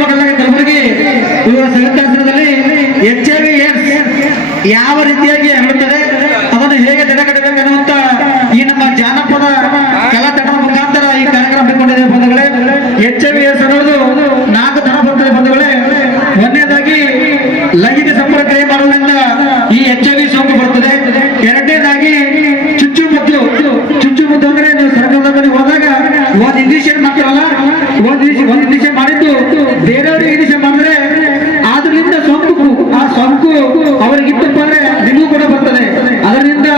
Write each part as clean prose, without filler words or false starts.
ನೋಡ್ಬೇಕಾದ್ರೆ ಕಲಬುರಗಿ ಇವರ ಸಂಘಟನೆಯಲ್ಲಿ HIV ಏಡ್ಸ್ ಯಾವ ರೀತಿಯಾಗಿ ಹರಡುತ್ತದೆ, ಅದನ್ನು ಹೇಗೆ ತಡೆಗಟ್ಟಬೇಕು ಅನ್ನುವಂತ ಈ ನಮ್ಮ ಜಾನಪದ ಕಲಾ ತಂಡದ ಮುಖಾಂತರ ಈ ಕಾರ್ಯಕ್ರಮ ಹಮ್ಮಿಕೊಂಡಿದೆ ಬಂಧುಗಳೇ. HIV ಏಡ್ಸ್ ಅನ್ನೋದು 4 ತರ ಬರ್ತದೆ ಬಂಧುಗಳೇ. ಒಂದನೇದಾಗಿ ಲೈಂಗಿಕ ಸಂಪರ್ಕ ಕ್ರಿಯೆ ಮಾಡುವುದರಿಂದ ಈ HIV ಸೋಂಕು ಬರುತ್ತದೆ. ಎರಡನೇದಾಗಿ ಚುಚ್ಚುಮದ್ದು ಅಂದ್ರೆ ನೀವು ಸರ್ಕಾರದ ಹೋದಾಗ ಒಂದು ಇಂಜೆಕ್ಷನ್ ಮಾಡ್ತಾರಲ್ಲ, ಒಂದು ಇಂಜೆಕ್ಷನ್ ಮಾಡಿದ್ದು ಬೇರೆಯವ್ರಿಗೆ ಇಂಜೆಕ್ಷನ್ ಮಾಡಿದ್ರೆ ಆದ್ರಿಂದ ಆ ಸೋಂಕು ಅವರಿಗಿತ್ತಪ್ಪ ಅಂದ್ರೆ ನಿಮಗೂ ಕೂಡ ಬರ್ತದೆ, ಅದರಿಂದ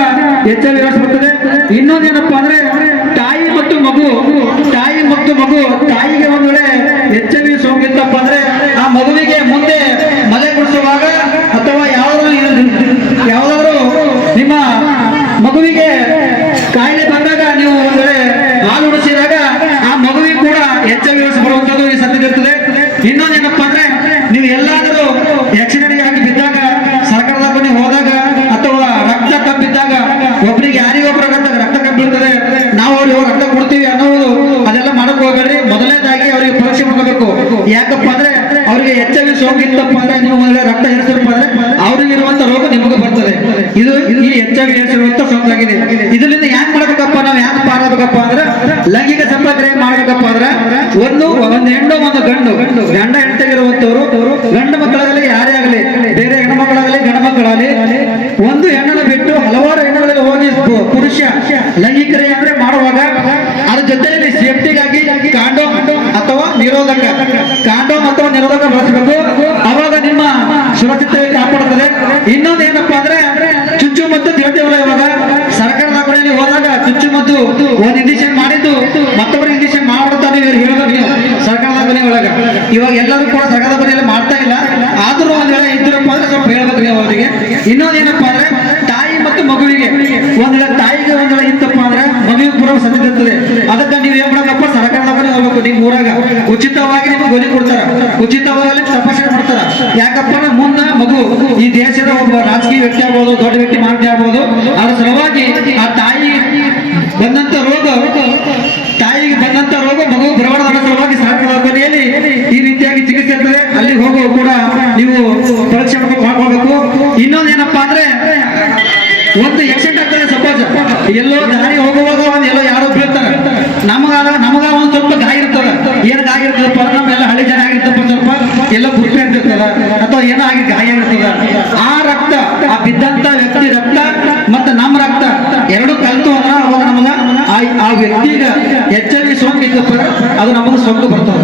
HIV ಏಡ್ಸ್ ಬರ್ತದೆ. ಇನ್ನೊಂದೇನಪ್ಪಾ ಅಂದ್ರೆ ತಾಯಿ ಮತ್ತು ಮಗು ತಾಯಿಗೆ ಒಂದ್ ವೇಳೆ HIV ಸೋಂಕು ಇತ್ತಪ್ಪ ಅಂದ್ರೆ ಆ ಮಗುವಿಗೆ ಮುಂದೆ ಮಲೆ ಕುಡಿಸುವಾಗ ಅಥವಾ ಯಾವ್ದಾದ್ರು ನಿಮ್ಮ ಮಗುವಿಗೆ ಕಾಯಿಲೆ ಬಂದಾಗ ನೀವು ಒಂದ್ ವೇಳೆ ಹಾಲು ಉಡಿಸಿದಾಗ ಆ ಮಗುವಿಗೆ ಕೂಡ HIV ಏಡ್ಸ್ ಬರುವಂತದ್ದು ಈ ಸತ್ಯ ಇರ್ತದೆ. ಇನ್ನೊಂದೇನಪ್ಪಾ ಅಂದ್ರೆ ನೀವು ಎಲ್ಲಾದರೂ ಆಕ್ಸಿಡೆಂಟ್ ಆಗಿ ಬಿದ್ದಾಗ ಸರ್ಕಾರದ ನೀವು ಹೋದಾಗ ಅಥವಾ ರಕ್ತ ಕಬ್ಬಿದ್ದಾಗ ಒಬ್ಬರಿಗೆ ಯಾರಿಗೊಬ್ಬರ ರಕ್ತ ಕಬ್ಬಿರ್ತದೆ, ನಾವು ಅವ್ರಿಗೆ ರಕ್ತ ಕೊಡ್ತೀವಿ ಅನ್ನೋದು ಅದೆಲ್ಲ ಮಾಡಕ್ ಹೋಗ್ಬೇಡ್ರಿ. ಮೊದಲನೇದಾಗಿ ಅವರಿಗೆ ಪರೀಕ್ಷೆ ಮಾಡಬೇಕು. ಯಾಕಪ್ಪ ಅಂದ್ರೆ ಅವರಿಗೆ HIV ಸೋಂಕು ಇತ್ತಪ್ಪ ಅಂದ್ರೆ ನೀವು ರಕ್ತ ಏರಿಸಪ್ಪ ಅಂದ್ರೆ ಅವ್ರಿಗೆ ಇರುವಂತ ರೋಗ ನಿಮಗೂ ಬರ್ತದೆ. ಇದು ಈ HIV ಏಡ್ಸ್ ಇರುವಂತ ಸೋಂಕಾಗಿದೆ. ಇದರಿಂದ ಯಾಕೆ ಮಾಡ್ಬೇಕಪ್ಪ, ನಾವು ಯಾಕೆ ಮಾಡಬೇಕಪ್ಪ ಅಂದ್ರೆ ಲೈಂಗಿಕ ಸಂಪರ್ಕ ಮಾಡ್ಬೇಕಪ್ಪ ಅಂದ್ರೆ ಒಂದು ಹೆಣ್ಣು ಒಂದು ಗಂಡ ಹೆಂಡತಿಗಿರುವಂತವ್ರು ಗಂಡು ಮಕ್ಕಳಾಗಲಿ ಯಾರೇ ಆಗಲಿ, ಬೇರೆ ಹೆಣ್ಣು ಮಕ್ಕಳಾಗಲಿ ಗಂಡು ಮಕ್ಕಳಾಗಲಿ, ಒಂದು ಹೆಣ್ಣನ್ನು ಬಿಟ್ಟು ಹಲವಾರು ಹೆಣ್ಣುಗಳಲ್ಲಿ ಹೋಗಿ ಪುರುಷ ಲೈಂಗಿಕ ಕ್ರಿಯೆ ಅಂದ್ರೆ ಮಾಡುವಾಗ ಅದ್ರ ಜೊತೆಯಲ್ಲಿ ಸೇಫ್ಟಿಗಾಗಿ ಕಾಂಡೋಮ್ ಅಥವಾ ನಿರೋಧಕ ಬಳಸಬೇಕು. ಅವಾಗ ನಿಮ್ಮ ಸುರಕ್ಷತೆ ಕಾಪಾಡುತ್ತದೆ. ಇನ್ನೊಂದು ಏನಪ್ಪಾ ಅಂದ್ರೆ ಚುಚ್ಚುಮದ್ದು ತಿಳಿದೇವಲ್ಲ, ಇವಾಗ ಸರ್ಕಾರದ ಕಡೆಯಲ್ಲಿ ಹೋದಾಗ ಚುಚ್ಚುಮದ್ದು ಒಂದು ಇಂಜೆಕ್ಷನ್ ಮಾಡಿದ್ದು ಮತ್ತೊಬ್ಬರು ಇಂಜೆಕ್ಷನ್ ಮಾಡ್ಬಿಡ್ತಾರೆ ಹೇಳಿದ್ರು ನೀವು ಸರ್ಕಾರದ ಮನೆ ಒಳಗ. ಇವಾಗ ಎಲ್ಲರೂ ಕೂಡ ಸರ್ಕಾರದ ಮನೆಯಲ್ಲಿ ಮಾಡ್ತಾ ಇಲ್ಲ, ಆದ್ರೂ ಒಂದ್ ವೇಳೆ ಇದ್ರಪ್ಪ ಅಂದ್ರೆ ಸ್ವಲ್ಪ ಹೇಳ್ಬೇಕು ನೀವು ಅವರಿಗೆ. ಇನ್ನೊಂದೇನಪ್ಪಾ ಅಂದ್ರೆ ತಾಯಿ ಮತ್ತು ಮಗುವಿಗೆ ಒಂದ್ ವೇಳೆ ತಾಯಿಗೆ ಒಂದ್ ವೇಳೆ ಇತ್ತಪ್ಪ ಅಂದ್ರೆ ಮಗುವಿಗೆ ಕೂಡ ಸತ್ಯ ಇರ್ತದೆ. ಅದಕ್ಕೆ ನೀವು ಏನ್ ಮಾಡಬೇಕಪ್ಪ, ಸರ್ಕಾರದ ಮನೆ ಹೋಗ್ಬೇಕು. ನಿಮ್ ಊರಾಗ ಉಚಿತವಾಗಿ ನಿಮ್ಗೆ ಗೋಲಿ ಕೊಡ್ತಾರ, ಉಚಿತವಾಗಿ ತಪಾಸಣೆ ಮಾಡ್ತಾರ. ಯಾಕಪ್ಪ ಅಂದ್ರೆ ಮುಂದ ಮಗು ಈ ದೇಶದ ಒಬ್ಬ ರಾಜಕೀಯ ವ್ಯಕ್ತಿ ಆಗ್ಬೋದು, ದೊಡ್ಡ ವ್ಯಕ್ತಿ ಮಾಹಿತಿ ಆಗ್ಬೋದು, ಅದ್ರ ಸಲುವಾಗಿ ಆ ತಾಯಿಗೆ ಬಂದಂತ ರೋಗ ಮಗು ಬರಬಾರದು ಸಲುವಾಗಿ ಸರ್ಕಾರದ ಮನೆಯಲ್ಲಿ ಈ ರೀತಿಯಾಗಿ ಚಿಕಿತ್ಸೆ ಇರ್ತದೆ. ಅಲ್ಲಿ ಹೋಗೋ ಕೂಡ ನೀವು ಪರೀಕ್ಷೆ ಮಾಡ್ಕೋಬೇಕು. ಇನ್ನೊಂದೇನಪ್ಪಾ ಅಂದ್ರೆ ಒಂದು ಆಕ್ಸಿಡೆಂಟ್ ಆಗ್ತದೆ, ಸಪೋಸ್ ಎಲ್ಲೋ ದಾರಿ ಹೋಗುವಾಗ ಒಂದ್ ಎಲ್ಲೋ ಯಾರೋ ಬೀಳ್ತಾರೆ, ನಮಗ ಒಂದ್ ಸ್ವಲ್ಪ ಗಾಯ ಇರ್ತದ. ಏನ್ ಗಾಯ ಇರ್ತದಪ್ಪ, ನಮ್ಮೆಲ್ಲ ಹಳ್ಳಿ ಜನ ಆಗಿರ್ತಪ್ಪ, ಸ್ವಲ್ಪ ಎಲ್ಲ ಗುರುಪೆ ಇರ್ತದ ಅಥವಾ ಏನೋ ಆಗಿ ಗಾಯ ಇರ್ತದ. ಆ ರಕ್ತ, ಆ ಬಿದ್ದಂತ ವ್ಯಕ್ತಿ ರಕ್ತ ಮತ್ತೆ ನಮ್ಮ ರಕ್ತ ಎರಡು ಕಲ್ತು ಅಂದ್ರೆ ಅವಾಗ ನಮಗ ಆ ವ್ಯಕ್ತಿಗ HIV ಸೋಂಕು ಇದ್ದಪ್ಪ ಅದು ನಮಗ ಸೋಂಕು ಬರ್ತದೆ.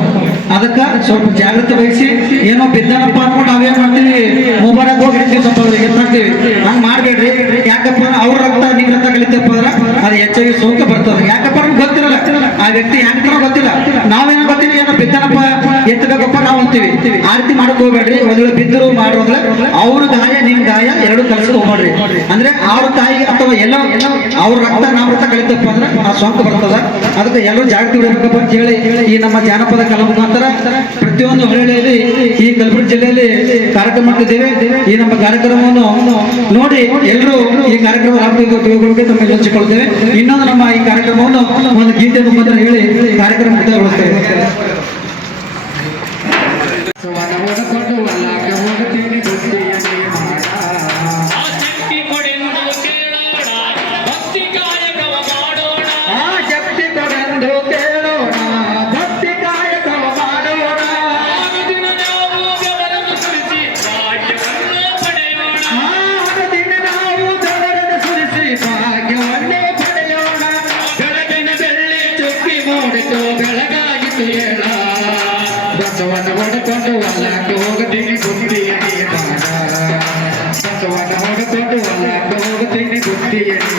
ಅದಕ್ಕ ಸ್ವಲ್ಪ ಜಾಗೃತಿ ವಹಿಸಿ, ಏನೋ ಬಿದ್ದಾನಪ್ಪ ಅನ್ಕೊಂಡು ನಾವೇನ್ ಮಾಡ್ತೀವಿ, ಮೊಬೈಲಾಗ ಹೋಗಿ ಇರ್ತೀವಿ, ಸ್ವಲ್ಪ ಎತ್ತಾಡ್ತೀವಿ. ಹಂಗ್ ಮಾಡ್ಬೇಡ್ರಿ. ಯಾಕಪ್ಪ ಅವ್ರ ರಕ್ತ ನಿಮ್ ರಕ್ತ ಕಲಿತಪ್ಪ ಅಂದ್ರೆ ಅದು HIV ಸೋಂಕು ಬರ್ತದೆ. ಯಾಕಪ್ಪ ನಮ್ಗೆ ಗೊತ್ತಿರಲ್ಲ ಆ ವ್ಯಕ್ತಿ ಹೆಂಗ್ ಗೊತ್ತಿಲ್ಲ, ನಾವೇನೋ ಗೊತ್ತೀವಿ, ಏನೋ ಬಿದ್ದಾನಪ್ಪ ಎತ್ತಬೇಕಪ್ಪ ನಾವು ಅಂತೀವಿ. ಆ ರೀತಿ ಮಾಡಕ್ ಹೋಗ್ಬೇಡ್ರಿ. ಒಂದ್ ವೇಳೆ ಬಿದ್ದರು ಮಾಡೋದ್ರೆ ಅವ್ರ ಗಾಯ ನಿಮ್ ಗಾಯ ಎರಡು ಕಲಸದ್ ಹೋಗ್ಬೇಡ್ರಿ. ಅಂದ್ರೆ ಅವ್ರ ತಾಯಿ ಅಥವಾ ಎಲ್ಲೋ ಅವ್ರ ರಕ್ತ ನಮ್ಮ ರಕ್ತ ಕಲಿತಪ್ಪ ಅಂದ್ರೆ ಆ ಸೋಂಕು ಬರ್ತದ. ಅದಕ್ಕೆ ಎಲ್ಲರೂ ಜಾಗೃತಿ ಇಡಬೇಕಪ್ಪ ಅಂತ ಹೇಳಿ ಈ ನಮ್ಮ ಜಾನಪದ ಕಲಾ ಮುಖಾಂತರ ಪ್ರತಿಯೊಂದು ಹಳ್ಳಿಯಲ್ಲಿ ಈ ಕಲಬುರಗಿ ಜಿಲ್ಲೆಯಲ್ಲಿ ಕಾರ್ಯಕ್ರಮ ಮಾಡ್ತಿದ್ದೇವೆ. ಈ ನಮ್ಮ ಕಾರ್ಯಕ್ರಮವನ್ನು ನೋಡಿ ಎಲ್ಲರೂ ಈ ಕಾರ್ಯಕ್ರಮ ಲಾಭ ತಮಗೆ ಹಂಚಿಕೊಳ್ತೇವೆ. ಇನ್ನೊಂದು ನಮ್ಮ ಈ ಕಾರ್ಯಕ್ರಮವನ್ನು ಒಂದು ಗೀತೆ ಮುಖಾಂತರ ಹೇಳಿ ಕಾರ್ಯಕ್ರಮ ಮುಕ್ತಾಯಗೊಳಿಸ್ತೇವೆ. ಬಸವನ ಹೊಡೆಕೊಂಡು ಹೊಲಕ್ಕೆ ಹೋಗ್ತೀನಿ ಬುದ್ಧಿಯ ಮಾಡ, ಬಸವನ ಹೊಡೆಕೊಂಡು ಹೊಲಕ್ಕೆ ಹೋಗ್ತೀನಿ ಬುದ್ಧಿಯ ಮಾಡ.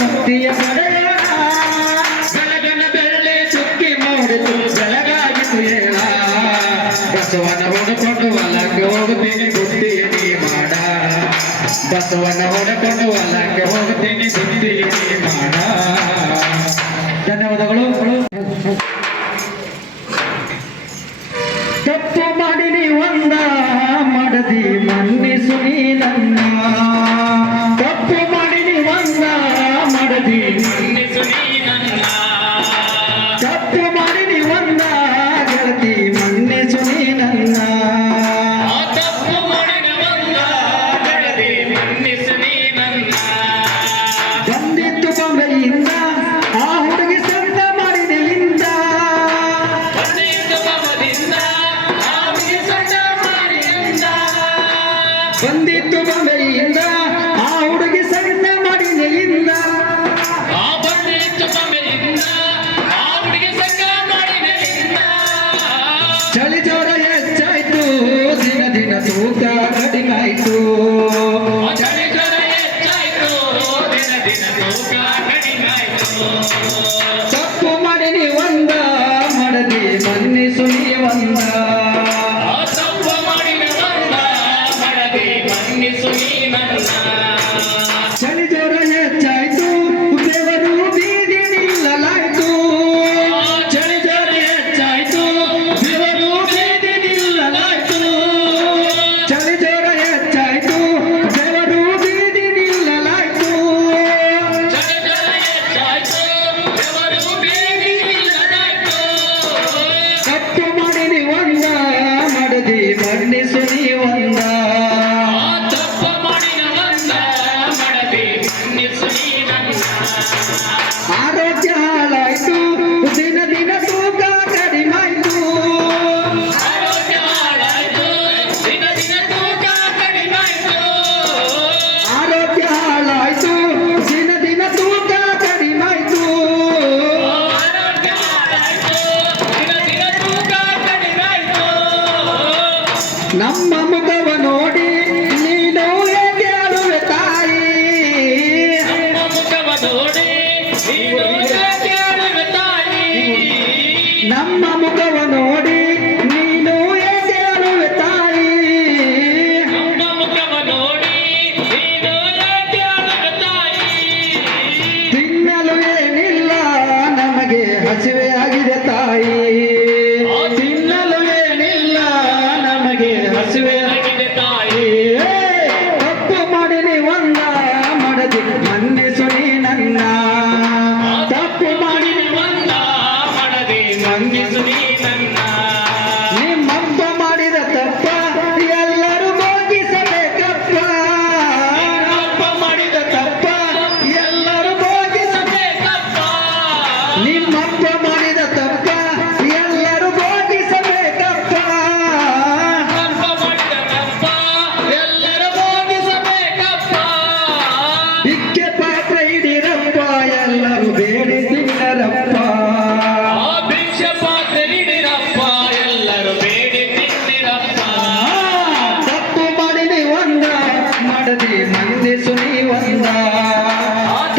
ಮುಕ್ತಿಯ ಪಡೆಯೋಣ. ಬಸವನ ಹೊಡಕೊಂಡು ಹೊಲಕ್ಕೆ ಹೋಗ್ತೀನಿ ಬುದ್ಧಿಗೆ ನೀ ಮಾಡ. ಧನ್ಯವಾದಗಳು. ತಪ್ಪು ಮಾಡಿ ನೀವಂದ ಮಾಡದಿ ಮನ್ನಿಸು ನೀ ನನ್ನ. ತಪ್ಪು ಮಾಡಿ ನೀವಂದ ಮಾಡದಿ ಮನ್ನಿಸು ನೀ ನನ್ನ. ತಪ್ಪು ಮಾಡಿ ನೀವಂದ ಗೆಳತಿ ಮನ್ನಿಸು ನೀ ನನ್ನ. ತಪ್ಪು ಮಾಡಿದ ಬಂದ ಗೆಳತಿ ಮನ್ನಿಸು ನೀ ನನ್ನ. ಬಂದಿತ್ತು ಬೊಂಬೆಯಿಂದ ಆ ಹುಡುಗಿ ಸಂತ ಮಾಡಿದೆ ಇಂದ. ಬಂದಿದ್ದ ಬಮದಿಂದ ಆವಿಗೆ ಸಣ್ಣ ಮಾಡಿದಿಂದ. ಬಂದಿತ್ತು ಬೊಂಬೆಯಿಂದ ಆ ಹುಡುಗಿ ಸಂತ ಮಾಡಿದೆ ಇಂದ. ಆ ಬಂದಿದ್ದ ಬಮದಿಂದ ಆವಿಗೆ ಸಣ್ಣ ಮಾಡಿದಿಂದ. ಚಳಿ ಜ್ವರ ಹೆಚ್ಚಾಯ್ತು ದಿನ ದಿನ ತೂಕ ಕಡಿಮಾಯ್ತು. ಚಳಿ ಜ್ವರ ಹೆಚ್ಚಾಯ್ತು ದಿನ ದಿನ ತೂಕ ಕಡಿಮಾಯ್ತು. ತಪ್ಪು ಮಾಡಿ ನೀವಂದ ಮಾಡದಿ ಮನ್ನಿಸು ನೀವಂದ. ತಪ್ಪು ಮಾಡಿದ ಬಂದ ಮಾಡದೆ ಮನ್ನಿಸು ನೀ ನನ್ನ. ಚಳಿ ಜ್ವರ ಹೆಚ್ಚಾಯ್ತು ಬೆವರು ಬೀದಿ ನಿಲ್ಲಲಾಯ್ತು. ಚಳಿ ಜ್ವರ ಹೆಚ್ಚಾಯ್ತು ಬೆವರು ಬೀದಿ ನಿಲ್ಲಲಾಯ್ತು. ಚಳಿ ಜ್ವರ ಹೆಚ್ಚಾಯ್ತು ಬೆವರು ಬೀದಿ ನಿಲ್ಲಲಾಯ್ತು. ಚಳಿ ಜ್ವರ ಹೆಚ್ಚಾಯ್ತು ಬೆವರು ಬೀದಿ ನಿಲ್ಲಲಾಯ್ತು. ತಪ್ಪು ಮಾಡಿ ನೀವಂದ ಮಾಡದಿ ಮನ್ನಿಸು ನೀವಂದ. ತಪ್ಪು ಮಾಡಿದ ಬಂದ ಮಾಡದೆ ಮನ್ನಿಸು ನೀ ನನ್ನ. ಆರೋಗ್ಯ ಹಾಳಾಯ್ತು ದಿನ ದಿನ ತೂಕ ಕಡಿಮಾಯ್ತು. ಆರೋಗ್ಯ ಹಾಳಾಯ್ತು ದಿನ ದಿನ ತೂಕ ಕಡಿಮಾಯ್ತು. ಆರೋಗ್ಯ ಹಾಳಾಯ್ತು ದಿನ ದಿನ ತೂಕ ಕಡಿಮಾಯ್ತು. ಆರೋಗ್ಯ ಹಾಳಾಯ್ತು ದಿನ ದಿನ ತೂಕ ಕಡಿಮಾಯ್ತು. ನಮ್ಮ ಮುಖವ ನೋಡಿ ನೀನು ಹೇಗೆ ಅಳುವೆ ತಾಯಿ. ನಮ್ಮ ಮುಖವ ನೋಡಿ ನೀನು ಯಾಕೆ ಅಳುವೆ ತಾಯಿ. ನಮ್ಮ ಮುಖವ ನೋಡಿ ನೀನು ಹೇಗೆ ಅಳುವೆ ತಾಯಿ. ನಮ್ಮ ಮುಖವ ನೋಡಿ ನೀನು ಯಾಕೆ ಅಳುವೆ ತಾಯಿ. ತಿನ್ನಲು ಏನಿಲ್ಲ ನಮಗೆ ಹಸಿವೆ ಆಗಿದೆ ತಾಯಿ. ತಿನ್ನಲು ಏನಿಲ್ಲ ನಮಗೆ ಹಸಿವೆ ಆಗಿದೆ ತಾಯಿ. ತಪ್ಪು ಮಾಡಿ ನೀವಂದ ಮಾಡದಿ ಮನ್ನಿಸು ನೀ ನನ್ನ. ತಪ್ಪು ಮಾಡಿ ಬಂದ ಮಾಡದೆ ಮನ್ನಿಸು ನೀ ನನ್ನ. ನಿಮ್ಮಪ್ಪ ಮಾಡಿದ ತಪ್ಪ ಎಲ್ಲರೂ ಭೋಗಿಸಬೇಕಪ್ಪ. ಅಪ್ಪ ಮಾಡಿದ ತಪ್ಪ ಎಲ್ಲರೂ ಭೋಗಿಸಬೇಕಪ್ಪ. ನಿಮ್ಮಪ್ಪ ಮಾಡಿದ ತಪ್ಪ ಎಲ್ಲರೂ ಭೋಗಿಸಬೇಕಪ್ಪ. ತಪ್ಪ ಮಾಡಿದ ತಪ್ಪ ಎಲ್ಲರೂ ಭೋಗಿಸಬೇಕಪ್ಪ. ಇಕ್ಕೆ ಪಾತ್ರ ಹಿಡಿರಪ್ಪ ಎಲ್ಲರೂ ಬೇಡಿ ತಿನ್ನರಪ್ಪ. ಆ ಭಿಕ್ಷೆ ಪಾತ್ರೆ ಹಿಡಿರಪ್ಪ ಎಲ್ಲರೂ ಬೇಡಿ ತಿನ್ನಿರಪ್ಪ. ತಪ್ಪು ಮಾಡಿ ನೀವಂದ ಮಾಡದಿ ಮನ್ನಿಸು ನೀವಂದ.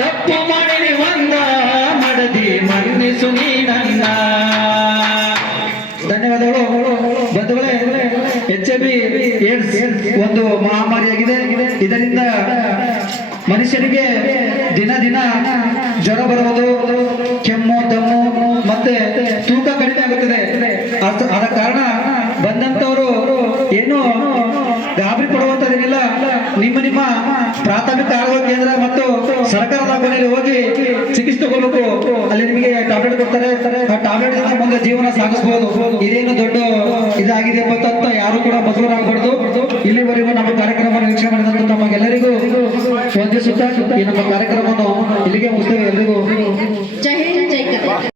ತಪ್ಪು ಮಾಡಿ ನೀವಂದ ಮಾಡದಿ ಮನ್ನಿಸು ನೀ ನನ್ನ. ಧನ್ಯವಾದಗಳು ಬಂಧುಗಳೇ. HIV ಏಡ್ಸ್ ಒಂದು ಮಹಾಮಾರಿಯಾಗಿದೆ. ಇದರಿಂದ ಮನುಷ್ಯನಿಗೆ ದಿನ ದಿನ ಜ್ವರ ಬರುವುದು, ಕೆಮ್ಮು, ದಮ್ಮು ಮತ್ತೆ ತೂಕ ಕಡಿಮೆ ಆಗುತ್ತದೆ. ಆದ ಕಾರಣ ಬಂದಂತವರು ಏನು ಗಾಬರಿ ಪಡುವಂತದೇನಿಲ್ಲ. ನಿಮ್ಮ ಪ್ರಾಥಮಿಕ ಆರೋಗ್ಯ ಕೇಂದ್ರ ಮತ್ತು ಸರ್ಕಾರದ ಕೊನೆಯಲ್ಲಿ ಹೋಗಿ ಚಿಕಿತ್ಸೆ ತಗೋಬೇಕು. ಅಲ್ಲಿ ನಿಮಗೆ ಟ್ಯಾಬ್ಲೆಟ್ ಕೊಡ್ತಾರೆ. ಆ ಟ್ಯಾಬ್ಲೆಟ್ ಇಂದ ಮುಂದೆ ಜೀವನ ಸಾಗಿಸಬಹುದು. ಇದೇನು ದೊಡ್ಡ ಇದಾಗಿದೆ ಅಂತ ಯಾರು ಕೂಡ ಮದುವರಾಗಬಾರ್ದು. ಇಲ್ಲಿವರೆಗೂ ನಮ್ಮ ಕಾರ್ಯಕ್ರಮವನ್ನು ವೀಕ್ಷಣೆ ಮಾಡಿದಂತ ತಮಗೆಲ್ಲರಿಗೂ ವಂದಿಸುತ್ತಾ ಈ ನಮ್ಮ ಕಾರ್ಯಕ್ರಮವನ್ನು